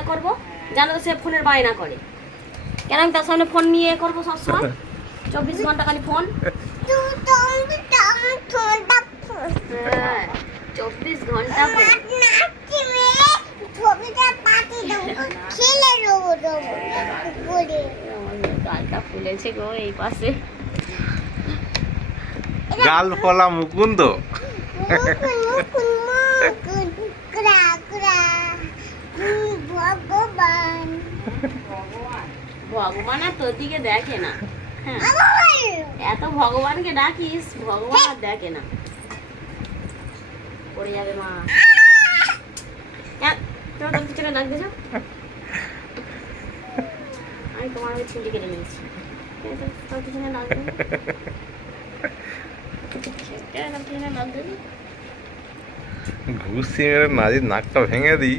এ করবো, জানো তো সে ফোনের বায়না করে। কেন আমি তার সামনে ফোন নিয়ে এ করবো সবসময়? 24 ঘন্টা খালি ফোন। হ্যাঁ, 24 ঘন্টা ফোন। গালটা ফুলেছে গো এই পাশে। গাল ফলা মুকুন্দ। ভগবান আর তোর দিকে দেখে না। হ্যাঁ, এত ভগবানকে ডাকিস, ভগবান আর দেখে না। পড়ে যাবে মা। তোমার পিছনে ডাক দিয়েছ, আমি তোমার আগে ছিঁড়ে কেটে নিয়েছি। তোর পিছনে ডাক দেবে, ঘুষি মেরে নাজির নাকটা ভেঙে দিই।